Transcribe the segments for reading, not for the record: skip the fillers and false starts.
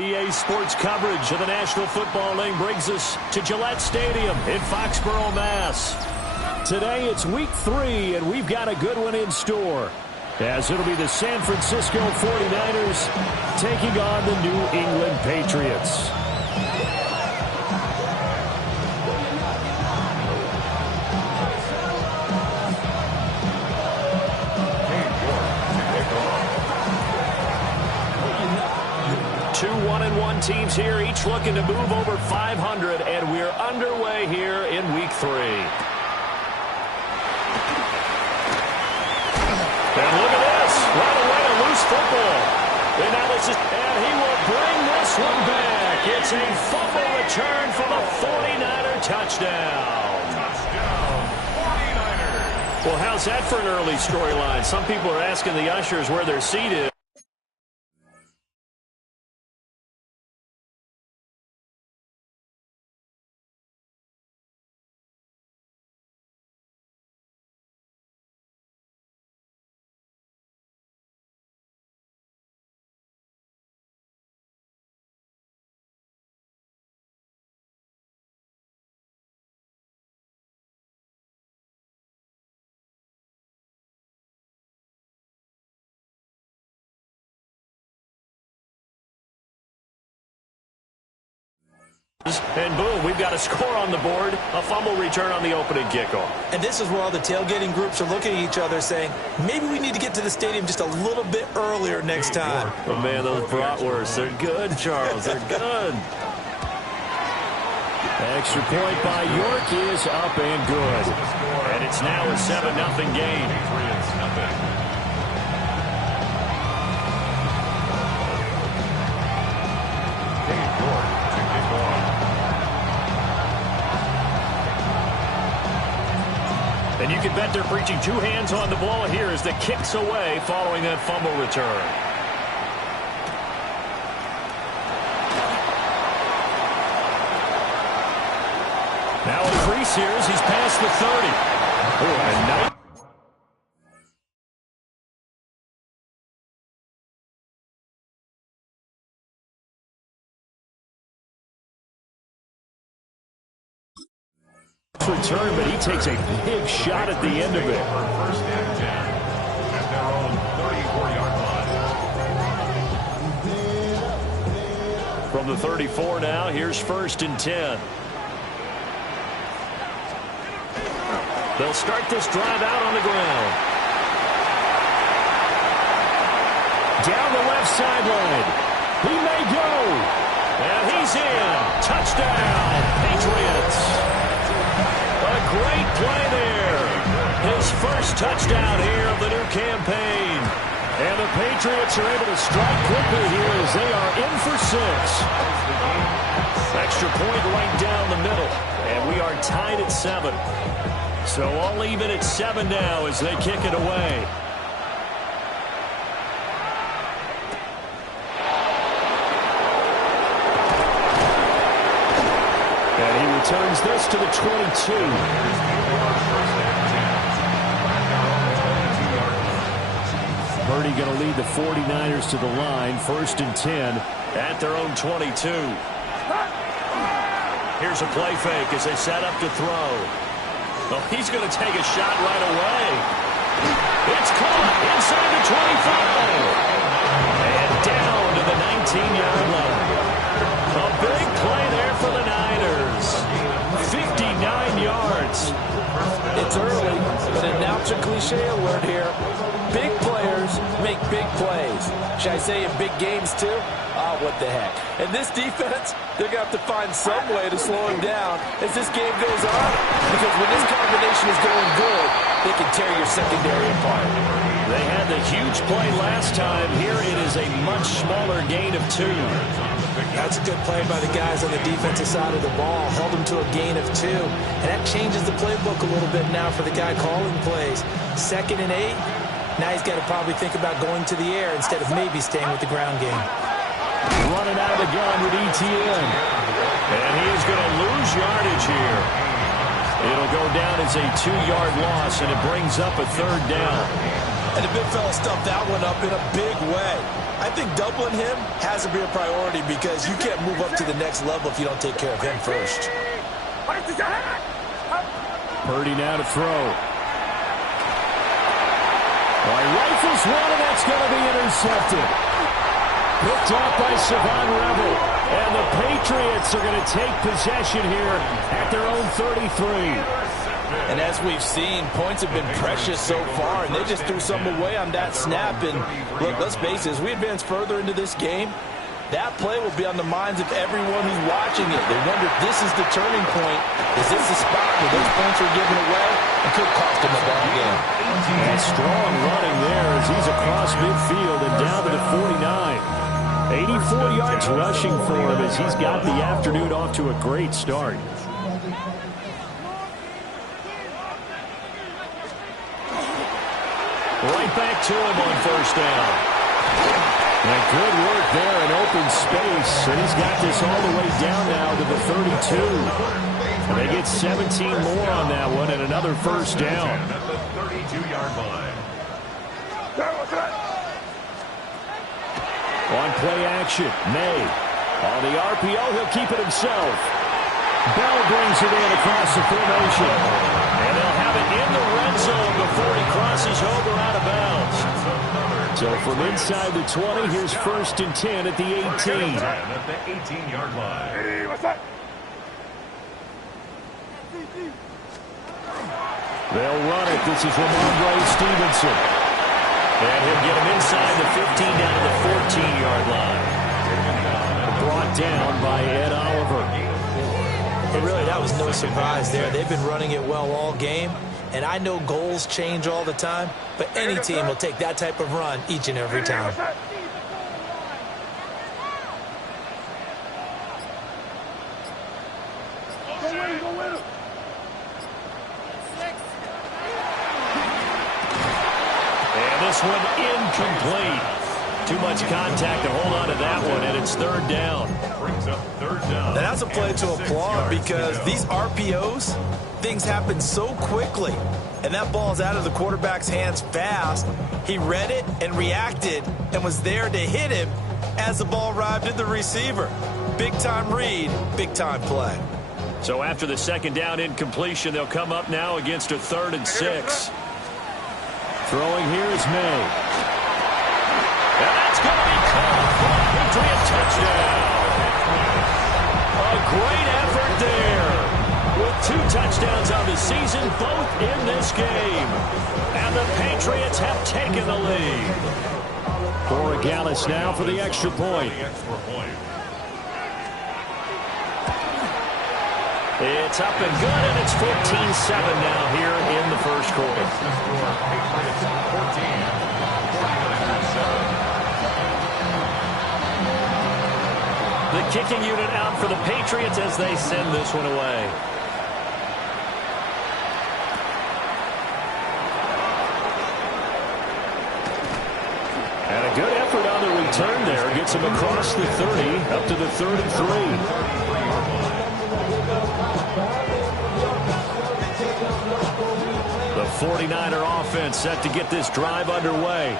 EA Sports coverage of the National Football League brings us to Gillette Stadium in Foxborough, Mass. Today it's week 3, and we've got a good one in store, as it'll be the San Francisco 49ers taking on the New England Patriots. Two 1-1 teams here, each looking to move over 500, and we're underway here in week 3. And look at this, right away a loose football. And he will bring this one back. It's a fumble return for the 49er touchdown. Touchdown, 49ers. Well, how's that for an early storyline? Some people are asking the ushers where their seat is. And boom, we've got a score on the board, a fumble return on the opening kickoff. And this is where all the tailgating groups are looking at each other saying, maybe we need to get to the stadium just a little bit earlier next time. Oh, man, those bratwursts, they're good, Charles, they're good. Extra point by York is up and good. And it's now a 7-0 game. Patriots, nothing. And you can bet they're preaching two hands on the ball here as the kick's away following that fumble return. Now a crease here as he's past the 30. Oh, and nice. Return, but he takes a big shot at the end of it. First and 10 at their own 34-yard line. From the 34 now, here's 1st and 10. They'll start this drive out on the ground. Down the left sideline. He may go. And he's in. Touchdown, Patriots. A great play there. His first touchdown here of the new campaign. And the Patriots are able to strike quickly here as they are in for 6. Extra point right down the middle. And we are tied at 7. So all even at 7 now as they kick it away. And he returns this to the 22. Purdy going to lead the 49ers to the line. 1st and 10 at their own 22. Here's a play fake as they set up to throw. Oh, he's going to take a shot right away. It's caught inside the 25. And down to the 19-yard line. A big play there for the Niners. 59 yards. It's early, but announcer cliche alert here. Big players make big plays. Should I say in big games too? Oh, what the heck. And this defense, they're going to have to find some way to slow him down as this game goes on. Because when this combination is going good, they can tear your secondary apart. They had the huge play last time. Here it is a much smaller gain of 2. That's a good play by the guys on the defensive side of the ball. Held them to a gain of 2. And that changes the playbook a little bit now for the guy calling plays. 2nd and 8. Now he's got to probably think about going to the air instead of maybe staying with the ground game. Running out of the gun with ETN. And he is going to lose yardage here. It'll go down as a 2-yard loss, and it brings up a 3rd down. And the big fella stuffed that one up in a big way. I think doubling him has to be a priority because you can't move up to the next level if you don't take care of him first. Purdy now to throw. Rifles one, and that's going to be intercepted. Picked off by Savon Revel. And the Patriots are going to take possession here at their own 33. And as we've seen, points have been precious so far, and they just threw some away on that snap. And look, let's face it, as we advance further into this game, that play will be on the minds of everyone who's watching it. They wonder if this is the turning point. Is this the spot where those points are given away and could cost them the ball game? And strong running there as he's across midfield and down to the 49. 84 yards rushing for him as he's got the afternoon off to a great start. Right back to him on first down. And good work there in open space. And he's got this all the way down now to the 32. And they get 17 more on that one and another first down. At the 32-yard line. On play action, May. On the RPO, he'll keep it himself. Bell brings it in across the formation. And they'll have it in the red zone before he crosses over out of bounds. So from inside the 20, here's first and 10 at the 18. At the 18-yard line. They'll run it. This is Ramondre Stevenson. And he'll get him inside the 15 down to the 14-yard line. Brought down by Ed Oliver. But really, that was no surprise there. They've been running it well all game. And I know goals change all the time, but any team will take that type of run each and every time. And this one incomplete. Too much contact to hold on to that one, and it's third down. Brings up third down. And that's a play to applaud because these RPOs, things happen so quickly. And that ball's out of the quarterback's hands fast. He read it and reacted and was there to hit him as the ball arrived at the receiver. Big-time read, big-time play. So after the second down incompletion, they'll come up now against a 3rd and 6. Throwing here is May. And that's going to be caught for a Patriot touchdown. A great effort there. With 2 touchdowns on the season, both in this game. And the Patriots have taken the lead. Borregales now for the extra point. It's up and good, and it's 14-7 now here in the first quarter. The kicking unit out for the Patriots as they send this one away. And a good effort on the return there. Gets him across the 30, up to the 3rd and 3. The 49er offense set to get this drive underway.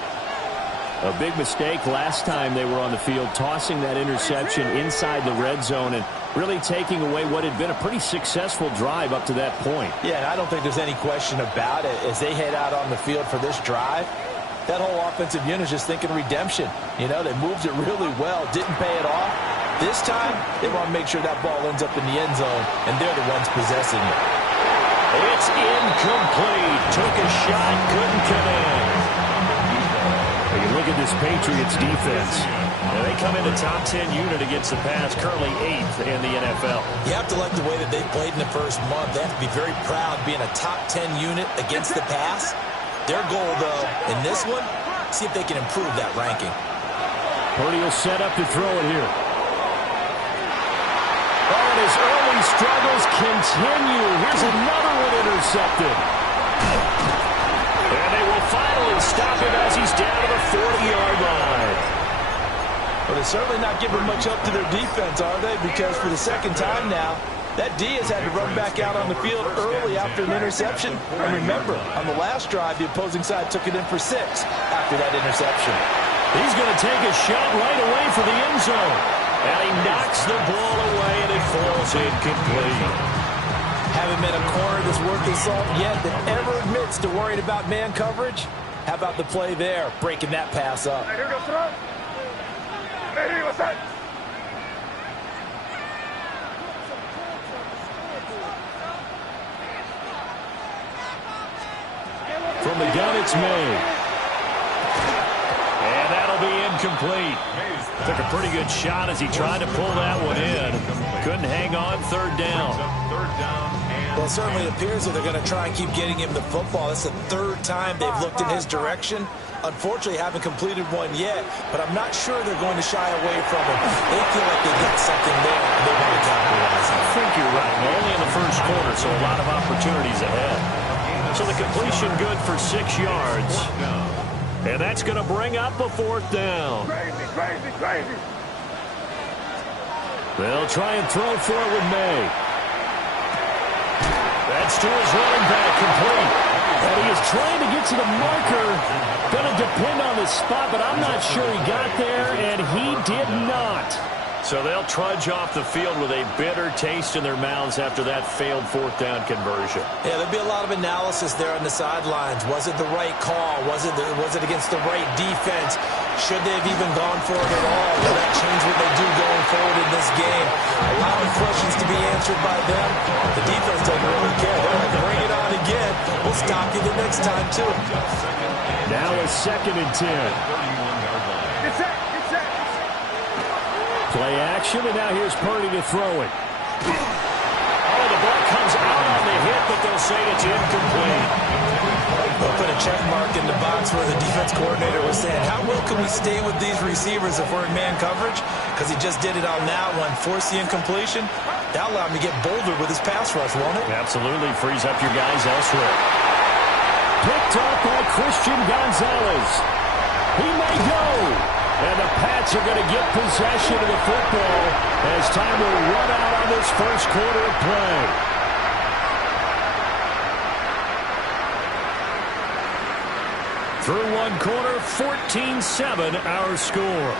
A big mistake last time they were on the field, tossing that interception inside the red zone and really taking away what had been a pretty successful drive up to that point. Yeah, and I don't think there's any question about it. As they head out on the field for this drive, that whole offensive unit is just thinking redemption. You know, they moved it really well, didn't pay it off. This time, they want to make sure that ball ends up in the end zone, and they're the ones possessing it. It's incomplete. Took a shot, couldn't come in. You look at this Patriots defense. They come in a top 10 unit against the pass, currently 8th in the NFL. You have to like the way that they played in the first month. They have to be very proud being a top 10 unit against the pass. Their goal, though, in this one, see if they can improve that ranking. Purdy will set up to throw it here. Oh, and his early struggles continue. Here's another one intercepted. And they will finally stop him as he's down to the 40-yard line. Well, they're certainly not giving much up to their defense, are they? Because for the second time now, that D has had to run back out on the field early after an interception. And remember, on the last drive, the opposing side took it in for 6 after that interception. He's going to take a shot right away for the end zone. And he knocks the ball away, and it falls incomplete. Haven't met a corner that's worth his salt yet that ever admits to worrying about man coverage. How about the play there, breaking that pass up? From the gun, it's May. And that'll be incomplete. Took a pretty good shot as he tried to pull that one in. Couldn't hang on, third down. Well, it certainly appears that they're going to try and keep getting him the football. That's the third time they've looked in his direction. Unfortunately, haven't completed one yet, but I'm not sure they're going to shy away from him. They feel like they got something there, and they want to capitalize on it. I think you're right. Only in the first quarter, so a lot of opportunities ahead. So the completion good for 6 yards. And that's going to bring up a fourth down. Crazy. They'll try and throw for it with May. That's to his running back, complete. And he is trying to get to the marker. Going to depend on the spot, but I'm not sure he got there, and he did not. So they'll trudge off the field with a bitter taste in their mouths after that failed fourth down conversion. Yeah, there'll be a lot of analysis there on the sidelines. Was it the right call? Was it against the right defense? Should they have even gone for it at all? Will that change what they do going forward in this game? Allowing questions to be answered by them. The defense doesn't really care. They're like, bring it on again. We'll stop you the next time, too. Now a 2nd and 10. Get set. Play action, and now here's Purdy to throw it. Oh, the ball comes out on the hit, but they'll say it's incomplete. They'll put a check mark in the box where the defense coordinator was saying, how well can we stay with these receivers if we're in man coverage? Because he just did it on that one. Force the incompletion. That'll allow him to get bolder with his pass rush, won't it? Absolutely. Frees up your guys elsewhere. Picked up by Christian Gonzalez. He may go. And the Pats are going to get possession of the football as time will run out on this first quarter of play. Through one quarter, 14-7 our score.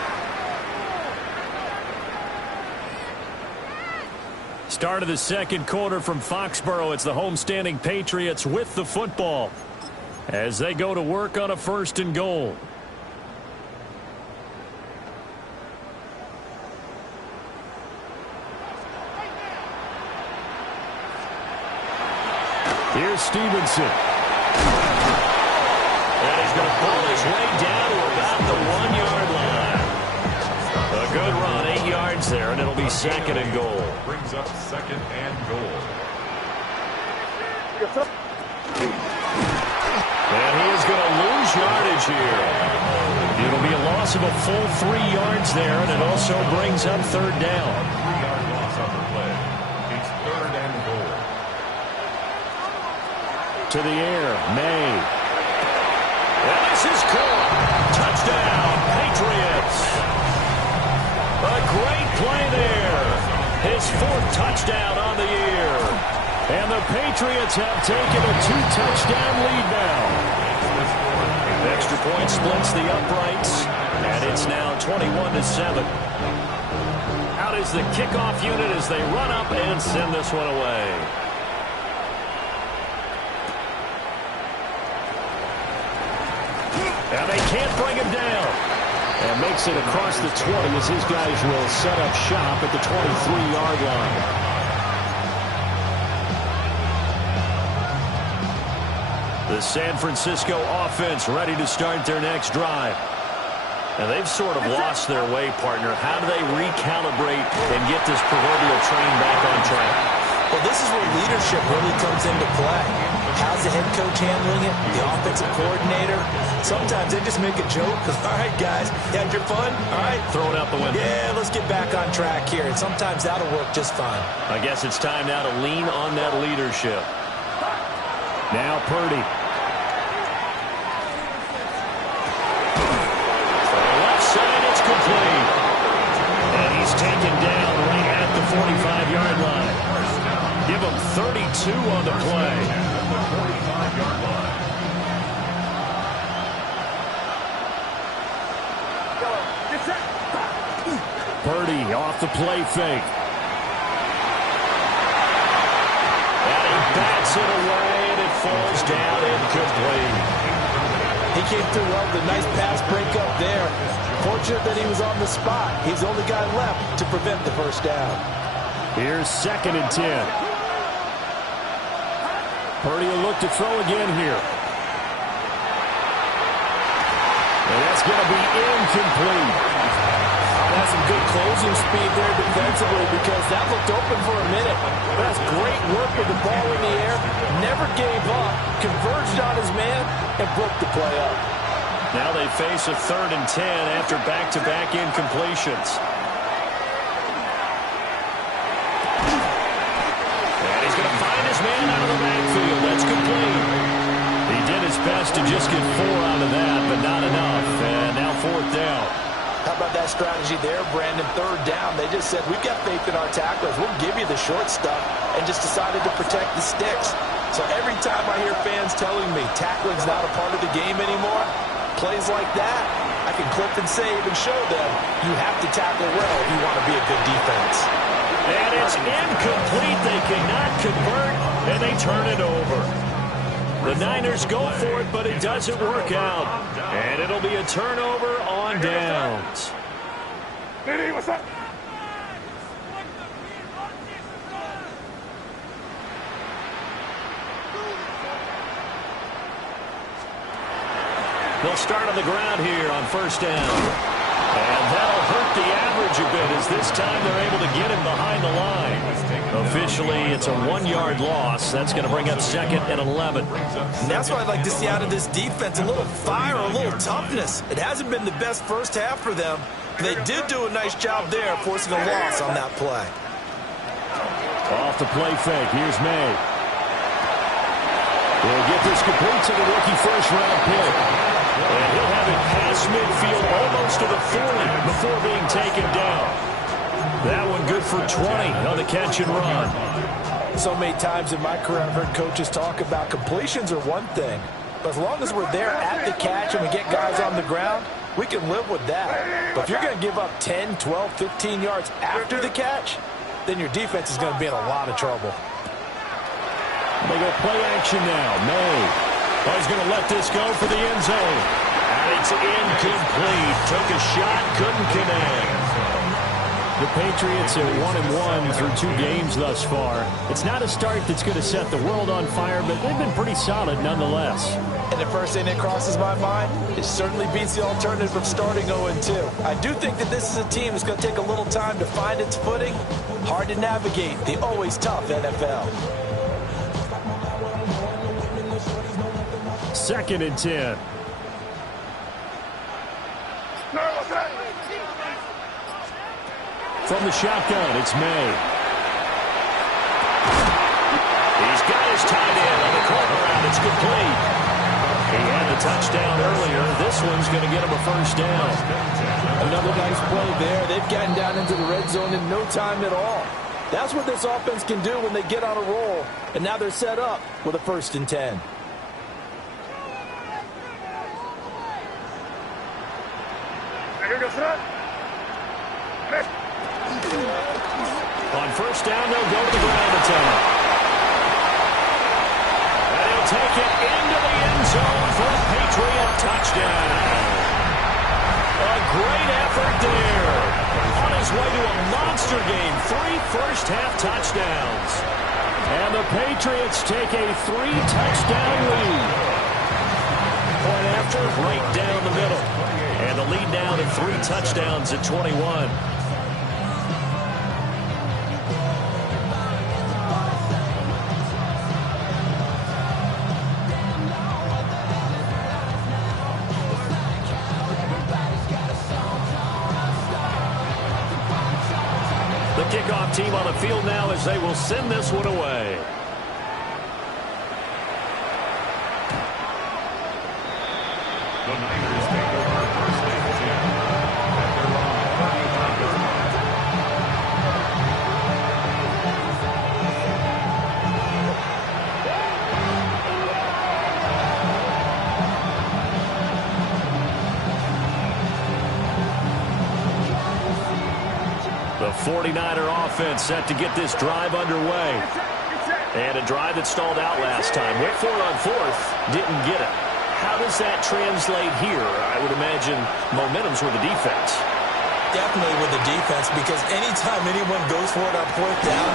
Start of the second quarter from Foxborough. It's the homestanding Patriots with the football as they go to work on a 1st and goal. Here's Stevenson. And he's going to pull his way down to about the 1-yard line. A good run, 8 yards there, and it'll be 2nd and goal. Brings up 2nd and goal. And he is going to lose yardage here. It'll be a loss of a full 3 yards there, and it also brings up 3rd down. 3-yard loss on the play. It's 3rd and goal. To the air, May. And this is caught. Touchdown, Patriots. A great play there. His 4th touchdown on the year. And the Patriots have taken a 2-touchdown lead now. Extra point splits the uprights, and it's now 21-7. Out is the kickoff unit as they run up and send this one away. And they can't bring him down. And makes it across the 20 as his guys will set up shop at the 23-yard line. The San Francisco offense ready to start their next drive. And they've sort of lost their way, partner. How do they recalibrate and get this proverbial train back on track? Well, this is where leadership really comes into play. How's the head coach handling it? The offensive coordinator? Sometimes they just make a joke. All right, guys, you had your fun? All right. Throw it out the window. Yeah, let's get back on track here. And sometimes that'll work just fine. I guess it's time now to lean on that leadership. Now Purdy. For the left side, it's complete. And he's taken down right at the 45-yard line. Give him 32 on the play. Purdy off the play fake. And he bats it away, and it falls down incomplete. He came through well with a nice pass breakup there. Fortunate that he was on the spot. He's the only guy left to prevent the first down. Here's 2nd and 10. Purdy will look to throw again here. And that's going to be incomplete. That's some good closing speed there defensively because that looked open for a minute. That's great work with the ball in the air. Never gave up, converged on his man, and broke the play up. Now they face a 3rd and 10 after back-to-back incompletions. And he's going to find his man out of the backfield. That's complete. He did his best to just get 4 out of that, but not enough. And now 4th down. How about that strategy there, Brandon? 3rd down. They just said, we've got faith in our tacklers. We'll give you the short stuff, and just decided to protect the sticks. So every time I hear fans telling me tackling's not a part of the game anymore, plays like that, I can clip and save and show them you have to tackle well if you want to be a good defense. And it's incomplete. They cannot convert, and they turn it over. The Niners go for it, but it doesn't work out. And it'll be a turnover on downs. Diddy, what's up? They'll start on the ground here on 1st down. And that'll hurt the average a bit as this time they're able to get him behind the line. Officially, it's a 1-yard loss. That's going to bring up 2nd and 11. And that's what I'd like to see out of this defense, a little fire, a little toughness. It hasn't been the best first half for them, but they did do a nice job there forcing a loss on that play. Off the play fake, here's May. He'll get this complete to the rookie first-round pick. And he'll have it past midfield almost to the 40 before being taken down. That one good for 20 on the catch and run. So many times in my career I've heard coaches talk about completions are one thing, but as long as we're there at the catch and we get guys on the ground, we can live with that. But if you're going to give up 10, 12, 15 yards after the catch, then your defense is going to be in a lot of trouble. They go play action now. May. Oh, he's going to let this go for the end zone. And it's incomplete. Took a shot, couldn't connect. The Patriots are 1-1 through 2 games thus far. It's not a start that's going to set the world on fire, but they've been pretty solid nonetheless. And the first thing that crosses my mind, it certainly beats the alternative of starting 0-2. I do think that this is a team that's going to take a little time to find its footing. Hard to navigate the always tough NFL. 2nd and 10. From the shotgun, it's May. He's got his tight end on the corner route. It's complete. He had the touchdown earlier. This one's going to get him a first down. Another nice play there. They've gotten down into the red zone in no time at all. That's what this offense can do when they get on a roll. And now they're set up with a 1st and 10. On 1st down, they'll go to the ground attack. And he'll take it into the end zone for a Patriot touchdown. A great effort there. On his way to a monster game, 3 first-half touchdowns. And the Patriots take a 3-touchdown lead. Point after, right down the middle. And the lead down to 3 touchdowns at 21. The kickoff team on the field now as they will send this one away. The Niners take over 1st and 10 at their own 35-yard line. 49er offense set to get this drive underway. And a drive that stalled out last time. Went for it on fourth, didn't get it. How does that translate here? I would imagine momentum's with the defense. Definitely with the defense, because anytime anyone goes for it on fourth down,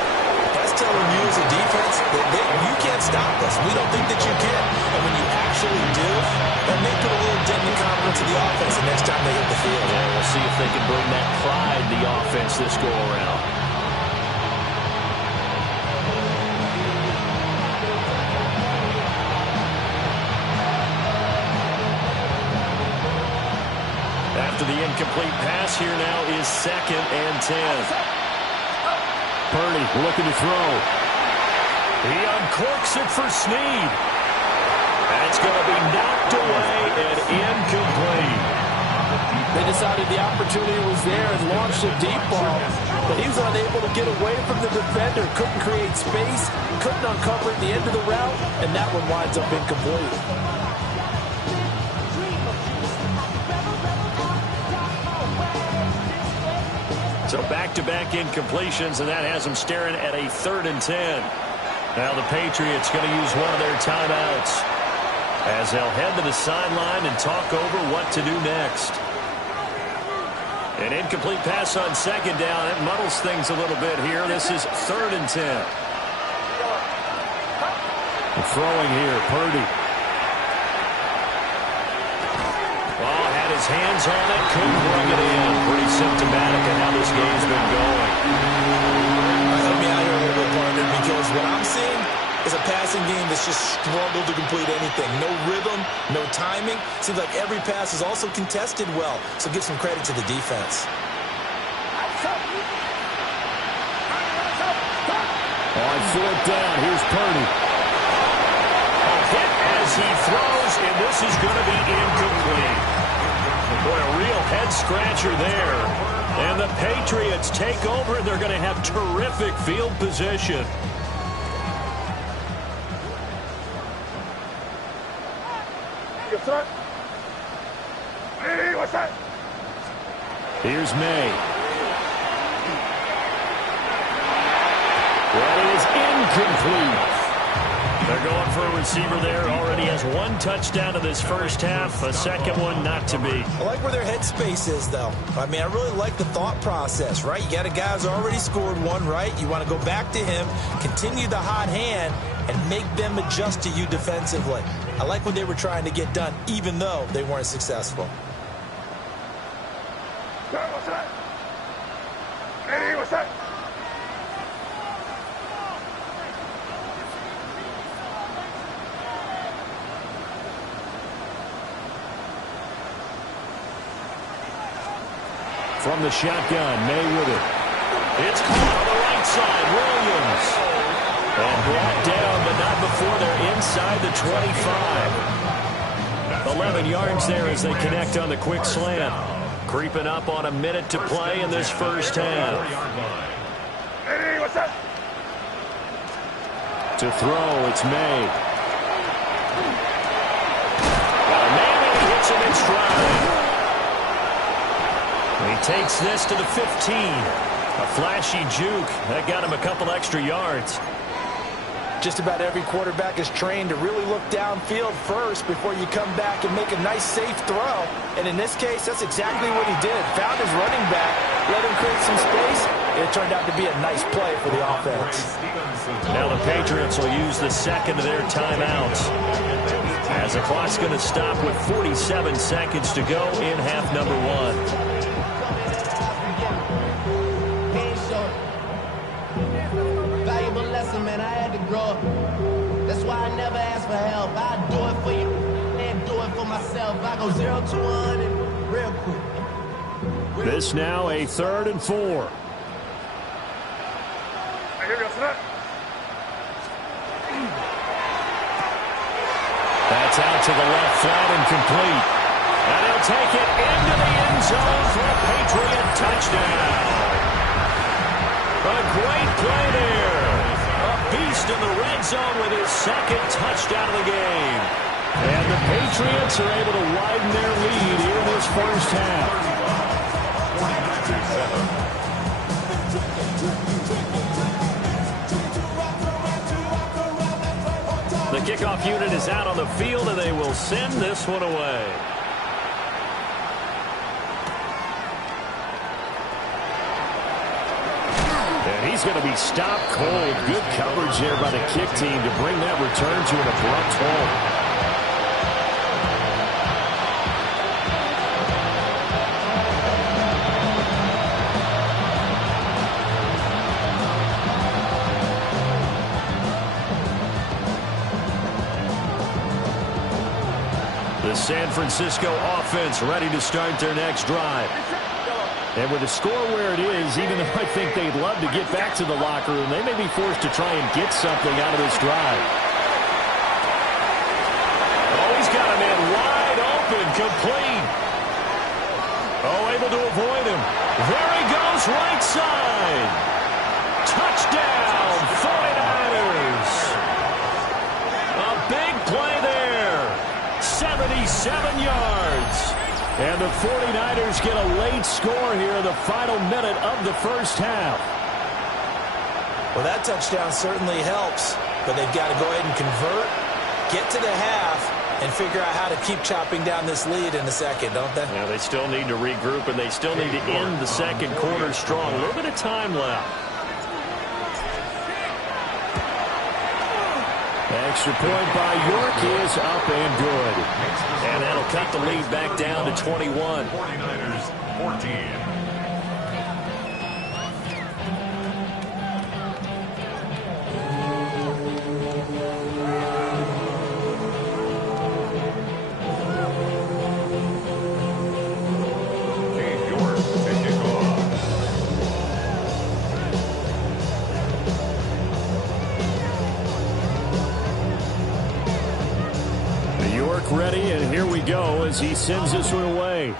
that's telling you as a defense that you can't stop us. We don't think that you can. And when you actually do, that may put a little dent in the confidence of the offense the next time they hit the field. Yeah, we'll see if they can bring that pride to the offense this go-around. After the incomplete pass, here now is 2nd and 10. Purdy looking to throw. He uncorks it for Snead. That's going to be knocked away and incomplete. They decided the opportunity was there and launched a deep ball, but he was unable to get away from the defender, couldn't create space, couldn't uncover at the end of the route, and that one winds up incomplete. So back-to-back incompletions, and that has them staring at a 3rd and 10. Now the Patriots going to use one of their timeouts as they'll head to the sideline and talk over what to do next. An incomplete pass on 2nd down. It muddles things a little bit here. This is 3rd and 10. Throwing here, Purdy. Well, had his hands on it, couldn't bring it in. Pretty symptomatic of how this game's been going. Help me out here a little bit, partner, because what I'm seeing is a passing game that's just struggled to complete anything. No rhythm, no timing. Seems like every pass is also contested well, so give some credit to the defense. On 4th down, here's Purdy. A hit as he throws, and this is going to be incomplete. Boy, a real head-scratcher there. And the Patriots take over, and they're going to have terrific field position. Hey, what's that? Here's May. That is incomplete. They're going for a receiver there. Already has 1 touchdown in this first half. A second one not to be. I like where their headspace is, though. I mean, I really like the thought process, right? You got a guy who's already scored 1, right? You want to go back to him, continue the hot hand, and make them adjust to you defensively. I like what they were trying to get done, even though they weren't successful. What's that? Hey, what's that? From the shotgun, May with it. It's caught on the right side. Williams. And brought down, but not before they're inside the 25. 11 yards there as they connect on the quick slant. Creeping up on a minute to play in this first half. Hey, what's that? To throw, it's May. Got a man and he hits him in stride. He takes this to the 15. A flashy juke. That got him a couple extra yards. Just about every quarterback is trained to really look downfield first before you come back and make a nice, safe throw. And in this case, that's exactly what he did. Found his running back, let him create some space, and it turned out to be a nice play for the offense. Now the Patriots will use the second of their timeouts, as the clock's going to stop with 47 seconds to go in half number 1. Valuable lesson, man. I had to grow up. That's why I never ask for help. I do it for you and do it for myself. I go 0 to 100 real quick. This now a 3rd and 4. That's out to the left, flat and complete. And he'll take it into the end zone for a Patriot touchdown. A great play there. A beast in the red zone with his 2nd touchdown of the game. And the Patriots are able to widen their lead here in this first half. The kickoff unit is out on the field, and they will send this one away. And he's going to be stopped cold. Good coverage there by the kick team to bring that return to an abrupt halt. The San Francisco offense ready to start their next drive. And with the score where it is, even though I think they'd love to get back to the locker room, they may be forced to try and get something out of this drive. Oh, he's got a man wide open, complete. Oh, able to avoid him. There he goes, right side. Touchdown, 49ers. A big play there. 77 yards. And the 49ers get a late score here in the final minute of the first half. Well, that touchdown certainly helps, but they've got to go ahead and convert, get to the half, and figure out how to keep chopping down this lead in the second, don't they? Yeah, they still need to regroup, and they still need to end the second quarter strong. A little bit of time left. Extra point by York is up and good. And that'll cut the lead back down to 21. 49ers 14. Ready, and here we go as he sends this one away.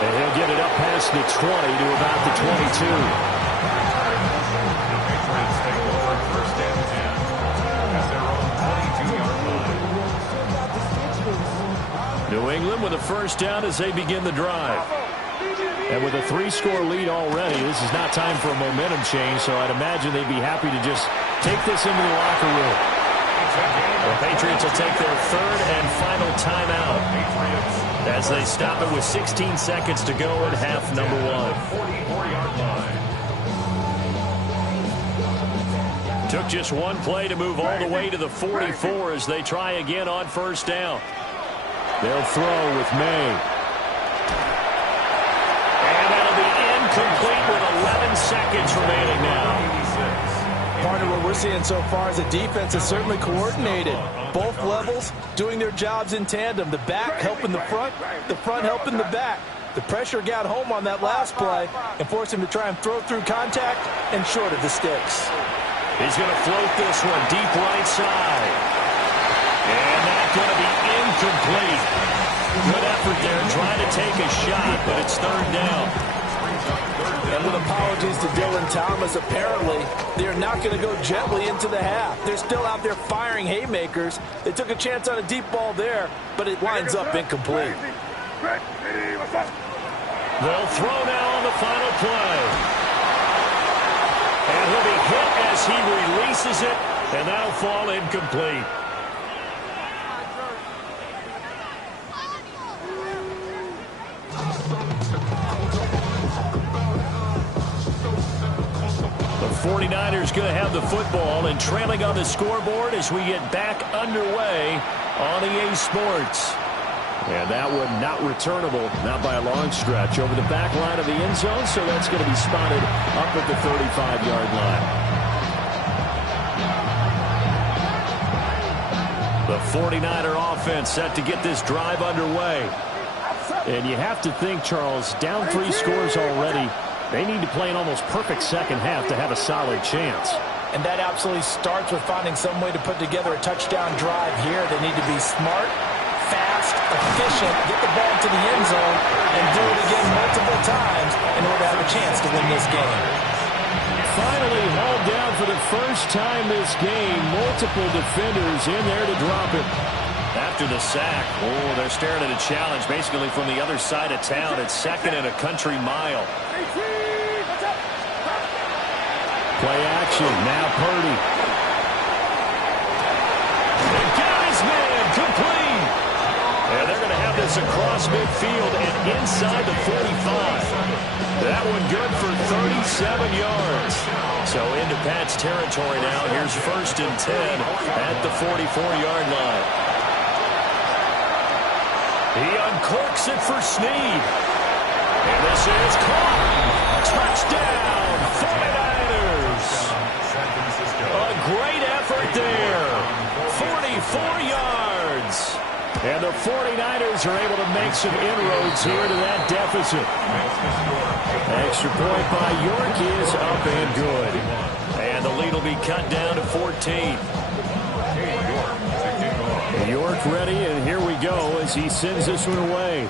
And he'll get it up past the 20 to about the 22. The Patriots take over first and 10 at their own 22-yard line. New England with a first down as they begin the drive. And with a 3-score lead already, this is not time for a momentum change, so I'd imagine they'd be happy to just take this into the locker room. The Patriots will take their third and final timeout as they stop it with 16 seconds to go in half number 1. 44-yard line. Took just one play to move all the way to the 44 as they try again on first down. They'll throw with May. Complete with 11 seconds remaining now. Part of what we're seeing so far is the defense is certainly coordinated. Both levels doing their jobs in tandem. The back helping the front helping the back. The pressure got home on that last play and forced him to try and throw through contact and short of the sticks. He's going to float this one deep right side. And that's going to be incomplete. Good effort there trying to take a shot, but it's third down. And with apologies to Dylan Thomas, apparently they're not going to go gently into the half. They're still out there firing haymakers. They took a chance on a deep ball there, but it winds up incomplete. They'll throw now on the final play. And he'll be hit as he releases it, and that'll fall incomplete. The 49ers going to have the football and trailing on the scoreboard as we get back underway on EA Sports. And that one not returnable, not by a long stretch, over the back line of the end zone, so that's going to be spotted up at the 35-yard line. The 49er offense set to get this drive underway. And you have to think, Charles, down 3 scores already. They need to play an almost perfect second half to have a solid chance. And that absolutely starts with finding some way to put together a touchdown drive here. They need to be smart, fast, efficient, get the ball to the end zone, and do it again multiple times in order to have a chance to win this game. Finally hauled down for the first time this game. Multiple defenders in there to drop it. After the sack, they're staring at a challenge basically from the other side of town. It's second and a country mile. Play action. Now Purdy. And got his man complete. And they're going to have this across midfield and inside the 45. That one good for 37 yards. So into Pat's territory now. Here's 1st and 10 at the 44-yard line. He uncorks it for Snead. And this is caught. Touchdown, 49ers. A great effort there. 44 yards. And the 49ers are able to make some inroads here to that deficit. Extra point by York is up and good. And the lead will be cut down to 14. York ready, and here we go as he sends this one away.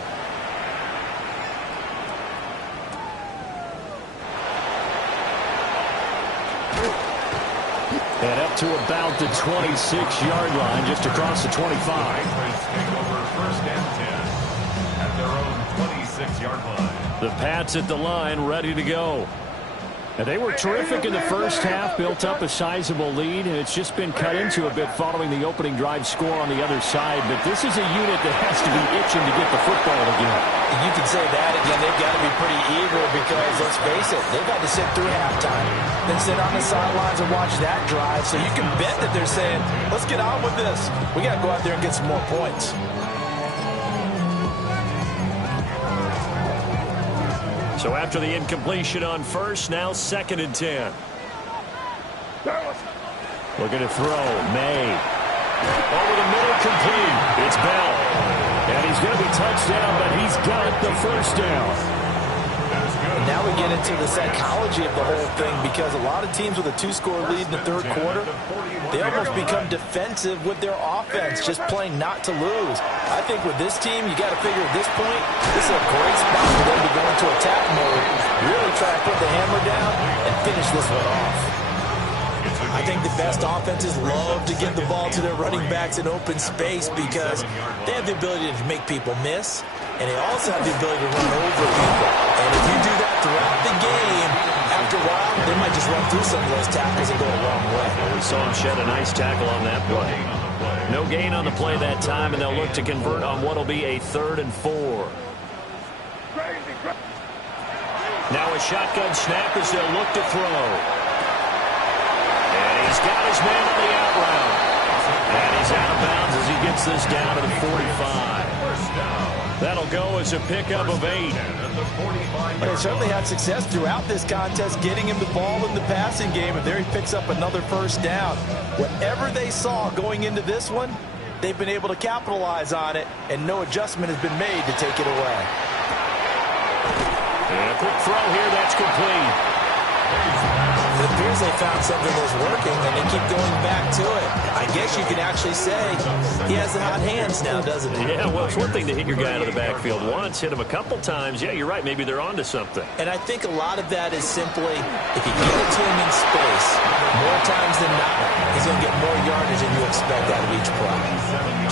And up to about the 26-yard line, just across the 25. Take over 1st and 10 at their own 26-yard line. The Pats at the line, ready to go. And they were terrific in the first half, built up a sizable lead, and it's just been cut into a bit following the opening drive score on the other side. But this is a unit that has to be itching to get the football again. You can say that again. They've got to be pretty eager because, let's face it, they've had to sit through halftime, then sit on the sidelines and watch that drive. So you can bet that they're saying, let's get on with this. We got to go out there and get some more points. So after the incompletion on 1st, now 2nd and 10. Looking to throw. May. Over the middle, complete. It's Bell. And he's going to be touchdown, but he's got the 1st down. And now we get into the psychology of the whole thing because a lot of teams with a 2-score lead in the 3rd quarter, they almost become defensive with their offense, just playing not to lose. I think with this team, you got to figure at this point, this is a great spot for them to go into attack mode, really try to put the hammer down and finish this one off. I think the best offenses love to get the ball to their running backs in open space because they have the ability to make people miss, and they also have the ability to run over people. And if you do that throughout the game, after a while, they might just run through some of those tackles and go a long way. We saw him shed a nice tackle on that play. No gain on the play that time, and they'll look to convert on what will be a 3rd and 4. Now a shotgun snap as they'll look to throw. And he's got his man on the out route. And he's out of bounds as he gets this down to the 45. That'll go as a pickup of 8. They certainly had success throughout this contest getting him the ball in the passing game, and there he picks up another 1st down. Whatever they saw going into this one, they've been able to capitalize on it, and no adjustment has been made to take it away. And a quick throw here, that's complete. It appears they found something that's working, and they keep going back to it. I guess you could actually say he has the hot hands now, doesn't he? Yeah, well, it's one thing to hit your guy out of the backfield once, hit him a couple times. Yeah, you're right. Maybe they're onto something. And I think a lot of that is simply, if you get it to him in space, more times than not, he's going to get more yardage than you expect out of each play.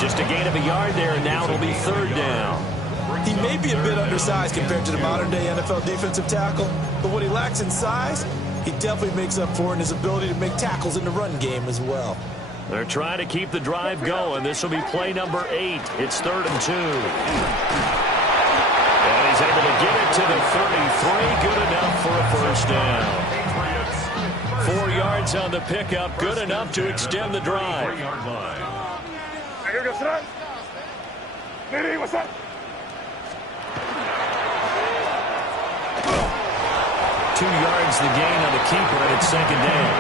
Just a gain of a yard there, and now it'll be 3rd down. He may be a bit undersized compared to the modern-day NFL defensive tackle, but what he lacks in size, he definitely makes up for in his ability to make tackles in the run game as well. They're trying to keep the drive going. This will be play number 8. It's 3rd and 2. And he's able to get it to the 33. Good enough for a 1st down. 4 yards on the pickup. Good enough to extend the drive. What's up? 2 yards the gain on the keeper, and it's 2nd down.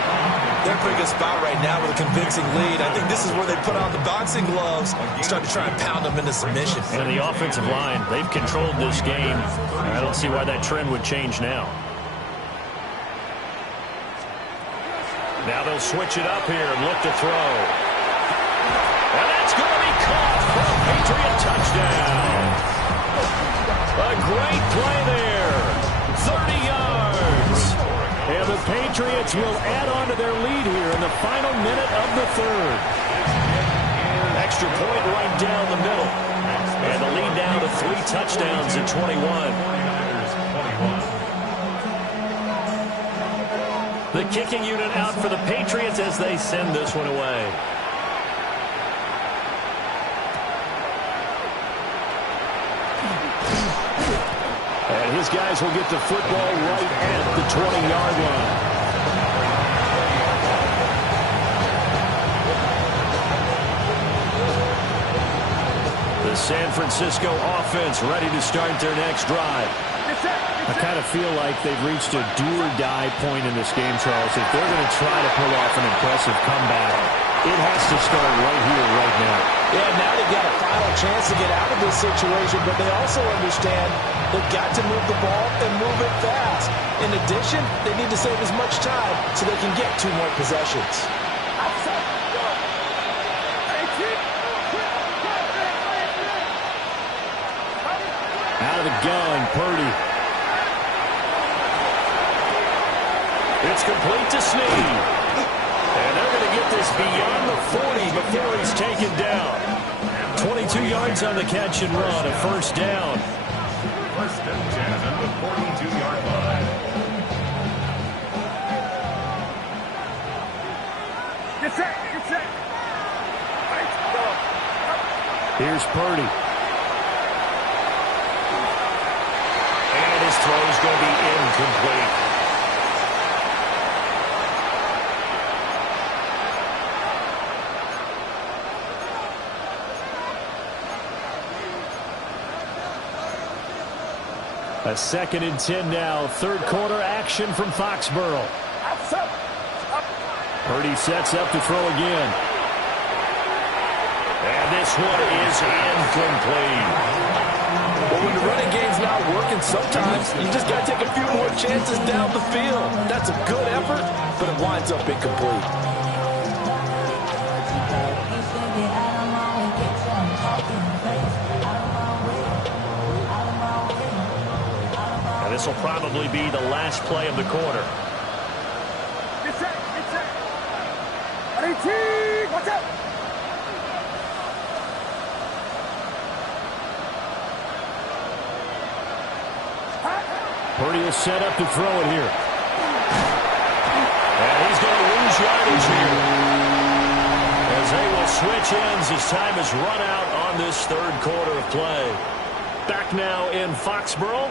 They're in a pretty good spot right now with a convincing lead. I think this is where they put on the boxing gloves and start to try and pound them into submission. And the offensive line, they've controlled this game. I don't see why that trend would change now. Now they'll switch it up here and look to throw. And that's going to be caught for a Patriot touchdown. A great play there. 30 yards. And the Patriots will add on to their lead here in the final minute of the 3rd. Extra point right down the middle. And the lead down to 3 touchdowns at 21. The kicking unit out for the Patriots as they send this one away. And his guys will get the football right at the 20-yard line. The San Francisco offense ready to start their next drive. I kind of feel like they've reached a do-or-die point in this game, Charles. If they're going to try to pull off an impressive comeback, it has to start right here, right now. Yeah, now they've got a final chance to get out of this situation, but they also understand they've got to move the ball and move it fast. In addition, they need to save as much time so they can get 2 more possessions. Out of the gun, Purdy. It's complete to Snead. And they're going to get this beyond the 40 before he's taken down. 22 yards on the catch and run, a first down. First and 10 at the 42-yard line. Get set, get set. Here's Purdy. And his throw is going to be incomplete. A 2nd and 10 now. Third quarter action from Foxborough. Purdy sets up to throw again. And this one is incomplete. Well, when the running game's not working, sometimes you just got to take a few more chances down the field. That's a good effort, but it winds up incomplete. This will probably be the last play of the quarter. Get set, get set. 18, watch out. Purdy is set up to throw it here. And he's going to lose yardage here. As they will switch ends as time is run out on this third quarter of play. Back now in Foxborough.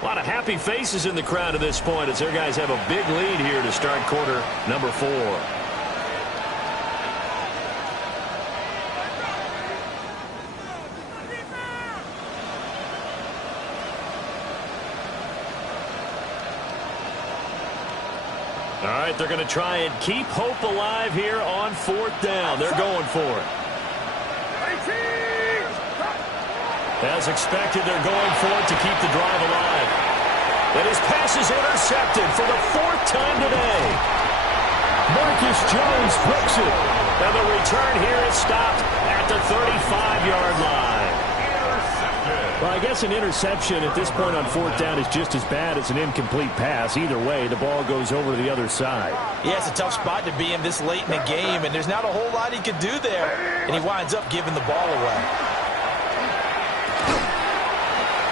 A lot of happy faces in the crowd at this point as their guys have a big lead here to start quarter number 4. All right, they're going to try and keep hope alive here on 4th down. They're going for it. As expected, they're going for it to keep the drive alive. And his pass is intercepted for the 4th time today. Marcus Jones breaks it. And the return here is stopped at the 35-yard line. Well, I guess an interception at this point on 4th down is just as bad as an incomplete pass. Either way, the ball goes over to the other side. Yeah, it's a tough spot to be in this late in the game, and there's not a whole lot he could do there. And he winds up giving the ball away.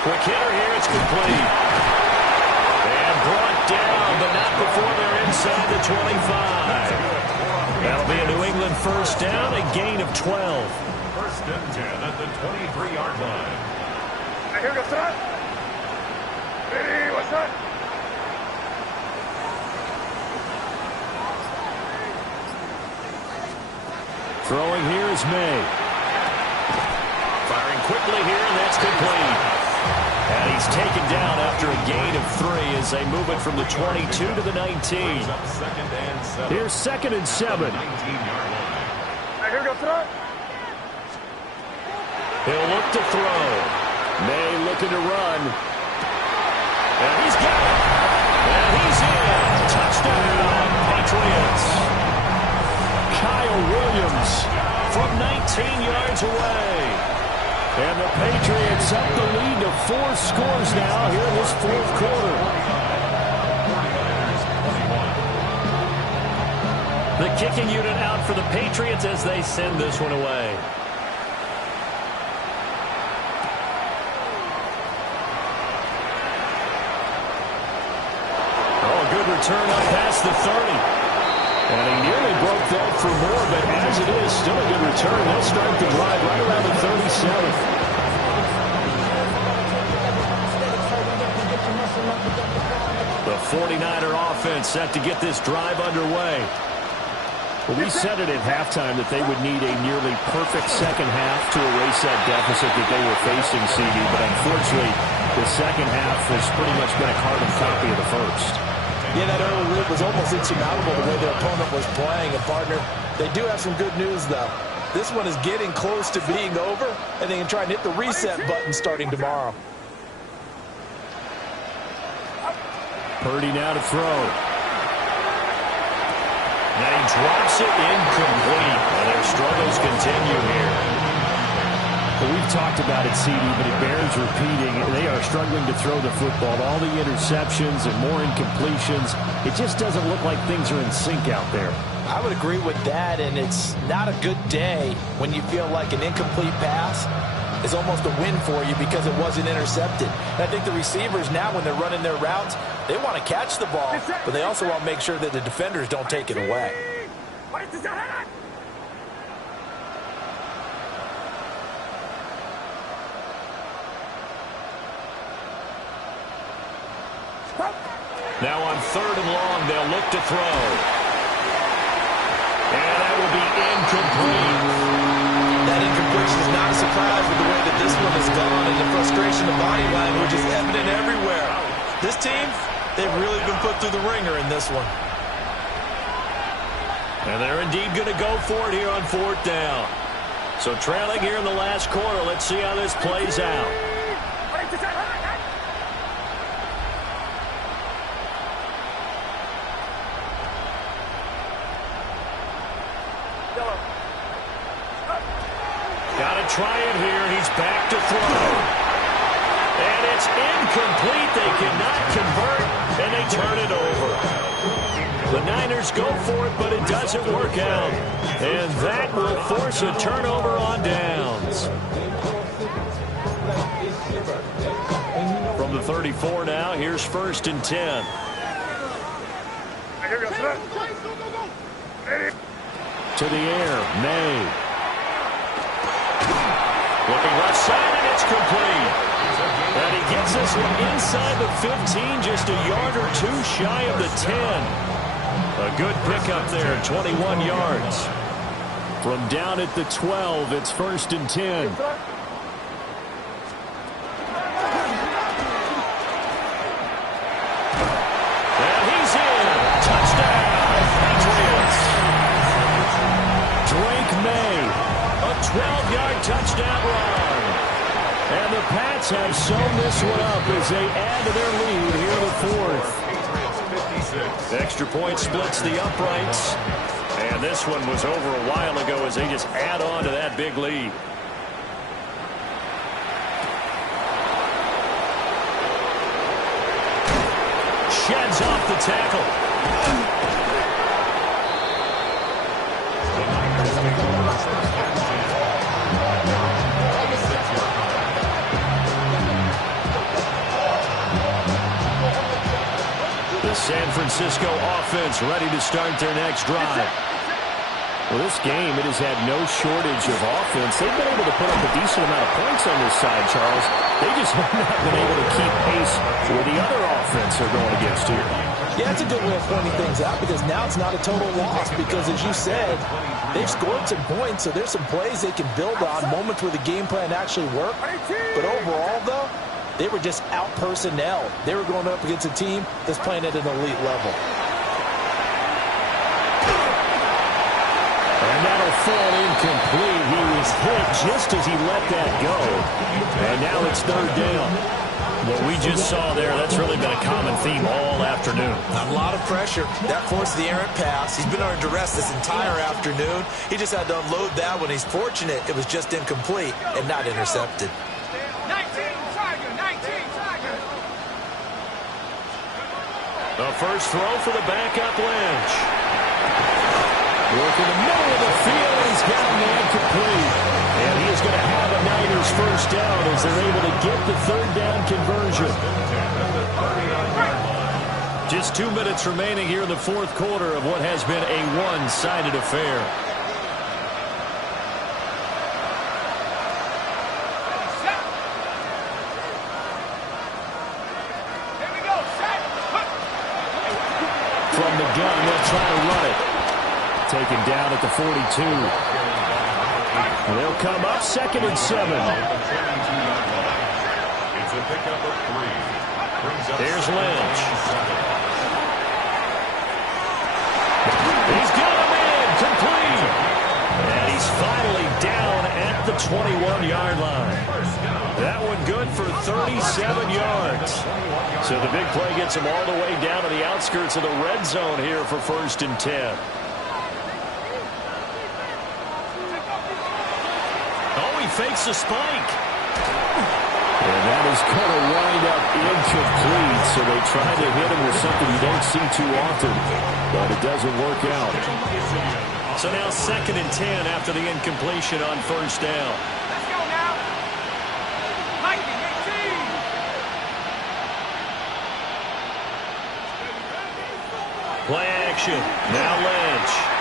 Quick hitter here, it's complete. And brought down, but not before they're inside the 25. That'll be a New England first down, a gain of 12. First and 10 at the 23-yard line. Here goes that. Ready, what's that? Throwing here is May. Firing quickly here, and that's complete. And he's taken down after a gain of 3 as they move it from the 22 to the 19. Here's 2nd and 7. 19-yard line. Here goes that. He'll look to throw. May looking to run. And he's got it. And he's in. Touchdown, Patriots. Kyle Williams from 19 yards away. And the Patriots up the lead to 4 scores now here in this 4th quarter. The kicking unit out for the Patriots as they send this one away. could return up past the 30. And he nearly broke that for more, but as it is, still a good return. They'll start the drive right around the 37. The 49er offense set to get this drive underway. Well, we said it at halftime that they would need a nearly perfect second half to erase that deficit that they were facing, CD. But unfortunately, the second half has pretty much been a carbon copy of the first. Yeah, that early lead was almost insurmountable the way their opponent was playing. And, partner, they do have some good news, though. This one is getting close to being over, and they can try and hit the reset button starting tomorrow. Purdy now to throw. And he drops it incomplete. And their struggles continue here. Well, we've talked about it, CD, but it bears repeating. They are struggling to throw the football. All the interceptions and more incompletions. It just doesn't look like things are in sync out there. I would agree with that, and it's not a good day when you feel like an incomplete pass is almost a win for you because it wasn't intercepted. And I think the receivers now, when they're running their routes, they want to catch the ball, but they also want to make sure that the defenders don't take it away. Now on 3rd and long, they'll look to throw. And that will be incomplete. That incompletion is not a surprise with the way that this one has gone, and the frustration of body language is evident everywhere. This team, they've really been put through the ringer in this one. And they're indeed going to go for it here on 4th down. So trailing here in the last quarter, let's see how this plays out. Try it here. He's back to throw. And it's incomplete. They cannot convert, and they turn it over. The Niners go for it, but it doesn't work out. And that will force a turnover on downs. From the 34 now, here's 1st and 10. To the air, May. Looking left side, and it's complete. And he gets this one inside the 15, just a yard or two shy of the 10. A good pickup there, 21 yards. From down at the 12, it's 1st and 10. And he's in. Touchdown, Patriots. Drake May. A 12-yard touchdown run. And the Pats have sewn this one up as they add to their lead here in the 4th. Extra point splits the uprights. And this one was over a while ago as they just add on to that big lead. Sheds off the tackle. The San Francisco offense ready to start their next drive. Well, this game, it has had no shortage of offense. They've been able to put up a decent amount of points on this side, Charles. They just have not been able to keep pace with the other offense they're going against here. Yeah, it's a good way of pointing things out because now it's not a total loss because, as you said, they've scored some points, so there's some plays they can build on, moments where the game plan actually worked. But overall, though, they were just out personnel. They were going up against a team that's playing at an elite level. And that'll fall incomplete. He was hit just as he let that go. And now it's 3rd down. What we just saw there, that's really been a common theme all afternoon. A lot of pressure. That forced the errant pass. He's been under duress this entire afternoon. He just had to unload that one. He's fortunate it was just incomplete and not intercepted. 19 Tiger. The first throw for the backup Lynch. Work in the middle of the field. He's got him incomplete. And he is going to have a Niners first down as they're able to get the 3rd down conversion. Just 2 minutes remaining here in the fourth quarter of what has been a one-sided affair. From the gun, they'll try to run it. Taken down at the 42. And they'll come up 2nd and 7. It's a pickup of 3. There's Lynch. He's got him in, complete. And he's finally down at the 21-yard line. That one good for 37 yards. So the big play gets him all the way down to the outskirts of the red zone here for 1st and 10. Oh, he fakes a spike. And that is going to wind up incomplete. So they try to hit him with something you don't see too often, but it doesn't work out. So now 2nd and 10 after the incompletion on 1st down. Let's go now. Lightning 18. Play action. Now Lynch.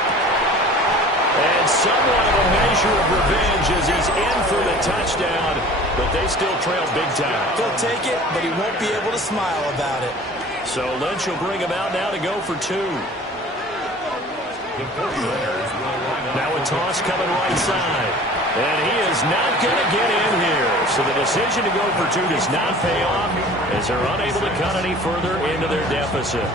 And somewhat of a measure of revenge as he's in for the touchdown, but they still trail big time. He'll take it, but he won't be able to smile about it. So Lynch will bring him out now to go for 2. Now a toss coming right side. And he is not going to get in here. So the decision to go for 2 does not pay off as they're unable to cut any further into their deficit.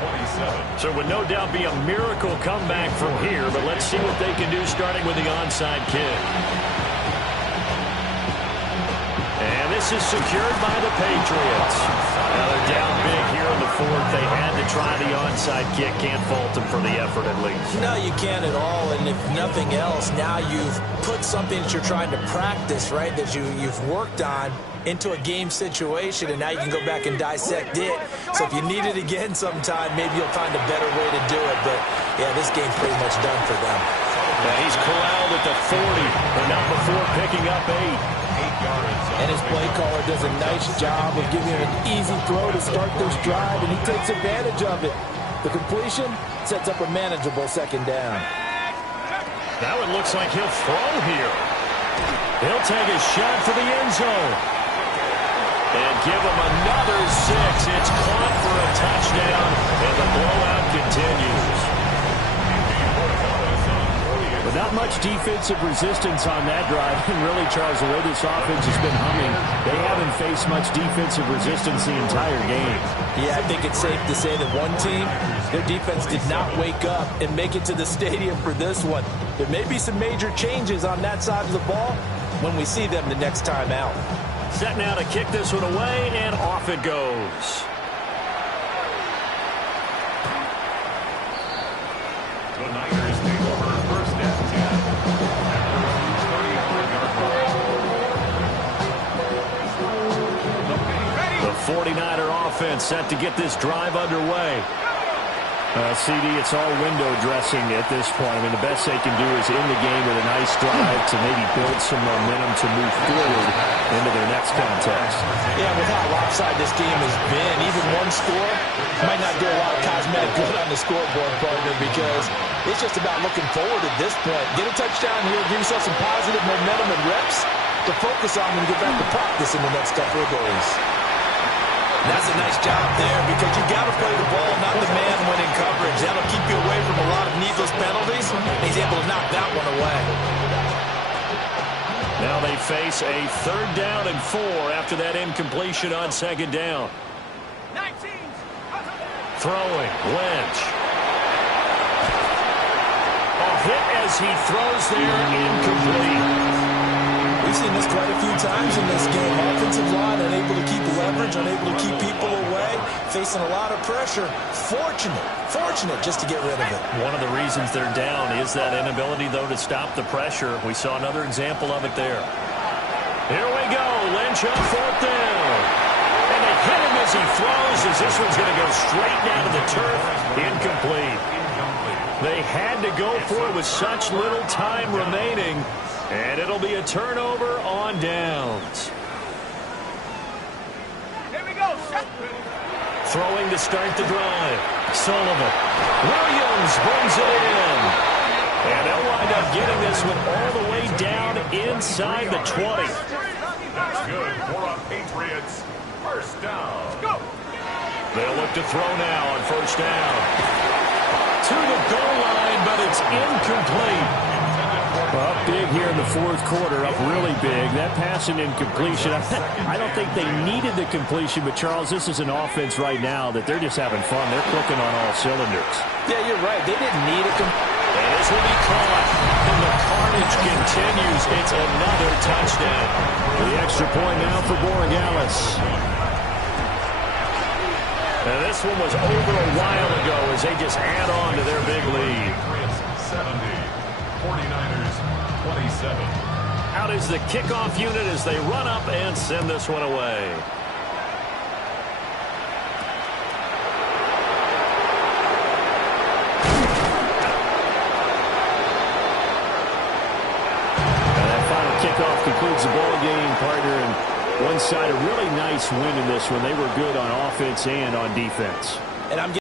So it would no doubt be a miracle comeback from here, but let's see what they can do starting with the onside kick. And this is secured by the Patriots. Now they're down big here in the 4th. They had to try the onside kick. Can't fault them for the effort at least. No, you can't at all. And if nothing else, now you've put something that you're trying to practice, right, that you've worked on into a game situation, and now you can go back and dissect it. So if you need it again sometime, maybe you'll find a better way to do it. But, yeah, this game's pretty much done for them. Now he's corralled at the 40, but not before picking up 8. And his play caller does a nice job of giving him an easy throw to start this drive, and he takes advantage of it. The completion sets up a manageable 2nd down. Now it looks like he'll throw here. He'll take a shot for the end zone. And give him another 6. It's caught for a touchdown, and the blowout continues. But not much defensive resistance on that drive. And really, Charles, the way this offense has been humming, they haven't faced much defensive resistance the entire game. Yeah, I think it's safe to say that one team, their defense did not wake up and make it to the stadium for this one. There may be some major changes on that side of the ball when we see them the next time out. Set now to kick this one away, and off it goes. The Niners take over 1st and 10. The 49er offense set to get this drive underway. CD, it's all window dressing at this point. I mean, the best they can do is end the game with a nice drive to maybe build some momentum to move forward into their next contest. Yeah, with how lopsided this game has been, even one score might not do a lot of cosmetic good on the scoreboard, partner, because it's just about looking forward at this point. Get a touchdown here, give yourself some positive momentum and reps to focus on and get back to practice in the next couple of days. That's a nice job there because you got to play the ball, not the man when in coverage. That'll keep you away from a lot of needless penalties. He's able to knock that one away. Now they face a 3rd down and 4 after that incompletion on 2nd down. 19. Throwing, Lynch. A hit as he throws there, incomplete. We've seen this quite a few times in this game. Offensive line unable to keep leverage, unable to keep people away, facing a lot of pressure. Fortunate just to get rid of it. One of the reasons they're down is that inability, though, to stop the pressure. We saw another example of it there. Here we go. Lynch on 4th down. And they hit him as he throws, as this one's going to go straight down to the turf. Incomplete. They had to go for it with such little time remaining. And it'll be a turnover on downs. Here we go. Throwing to start the drive. Sullivan. Williams brings it in. And they'll wind up getting this one all the way down inside the 20. That's good for a Patriots first down. Go! They'll look to throw now on first down. To the goal line, but it's incomplete. Up big here in the fourth quarter, up really big. That pass and incompletion, I don't think they needed the completion, but Charles, this is an offense right now that they're just having fun. They're clicking on all cylinders. Yeah, you're right. They didn't need it. And this will be caught. And the carnage continues. It's another touchdown. The extra point now for Borregales. And this one was over a while ago as they just add on to their big lead. 70. 49ers 27. Out is the kickoff unit as they run up and send this one away. And that final kickoff concludes the ball game, partner. And one side, a really nice win in this one. They were good on offense and on defense. And I'm